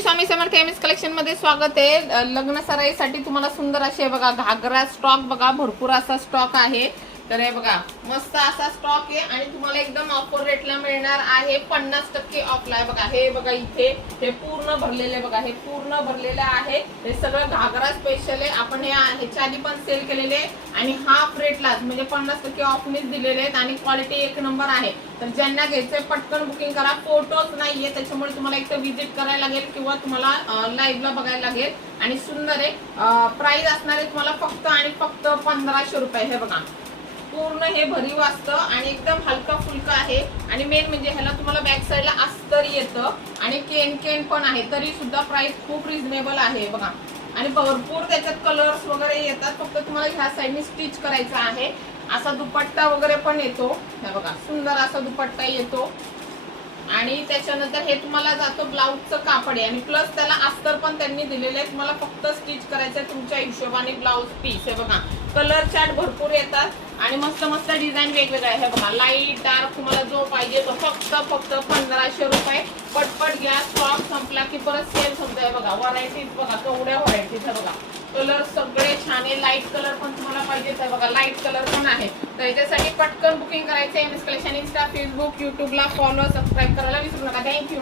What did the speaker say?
Swami Samarth MS collection मध्ये स्वागत आहे। लग्न सराईसाठी तुम्हाला सुंदर असे बघा घागरा स्टॉक बघा, भरपूर असा स्टॉक आहे। तर हे बघा मस्त असा स्टॉक आहे आणि तुम्हाला एकदम ऑफर रेटला मिळणार आहे। 50% ऑफला आहे बघा। हे बघा इथे हे पूर्ण भरलेले बघा, हे पूर्ण भरलेले आहे। हे सगळं घागरा स्पेशल आहे। आपण हे ह्याच्या आधी पण सेल केलेले आणि हाफ रेटलाच म्हणजे 50% ऑफनेच दिलेले आहेत आणि क्वालिटी एक नंबर आहे। तर ज्यांना घ्यायचंय पटकन बुकिंग करा। फोटोज नाहीये त्याच्यामुळे तुम्हाला एक तर विजिट करायला लागेल किंवा तुम्हाला लाईव्हला बघायला लागेल। आणि सुंदर आहे। प्राइस असणार आहे तुम्हाला फक्त आणि फक्त 1500 रुपये। हे बघा पूर्ण हे भरीव असतं आणि एकदम हलका फुलका आहे। आणि मेन म्हणजे ह्याला तुम्हाला बॅक साईडला अस्तर येतं आणि केन पण आहे, तरी सुद्धा प्राइस खूप रिझनेबल आहे बघा। आणि भरपूर त्याच्यात कलर्स वगैरे येतात, फक्त तुम्हाला ह्या साईडने स्टिच करायचा आहे। असा दुपट्टा वगैरे पण येतो, हे बघा सुंदर असा दुपट्टा येतो। आणि त्याच्यानंतर हे तुम्हाला जातो ब्लाउजचं कापड आहे आणि प्लस त्याला अस्तर पण त्यांनी दिलेले आहे। तुम्हाला फक्त स्टिच करायचं तुमच्या हिशोबाने ब्लाउज पीस। हे बघा कलर चार्ट भरपूर येतात आणि मस्त मस्त डिझाईन वेगवेगळे आहे। बघा लाईट डार्क तुम्हाला जो पाहिजे तो फक्त 1500 रुपये। पटपट घ्या, स्टॉक संपला की परत सेल संपतोय। बघा व्हरायटीज बघा केवढ्या व्हरायटीज आहे बघा। कलर सगळे छान आहे। लाईट कलर पण तुम्हाला पाहिजे तर बघा लाईट कलर पण आहे। तर याच्यासाठी पटकन बुकिंग करायचं आहे। एमएस कलेक्शन इंस्टा, फेसबुक, युट्यूबला फॉलो सबस्क्राईब करायला विसरू नका। थँक्यू।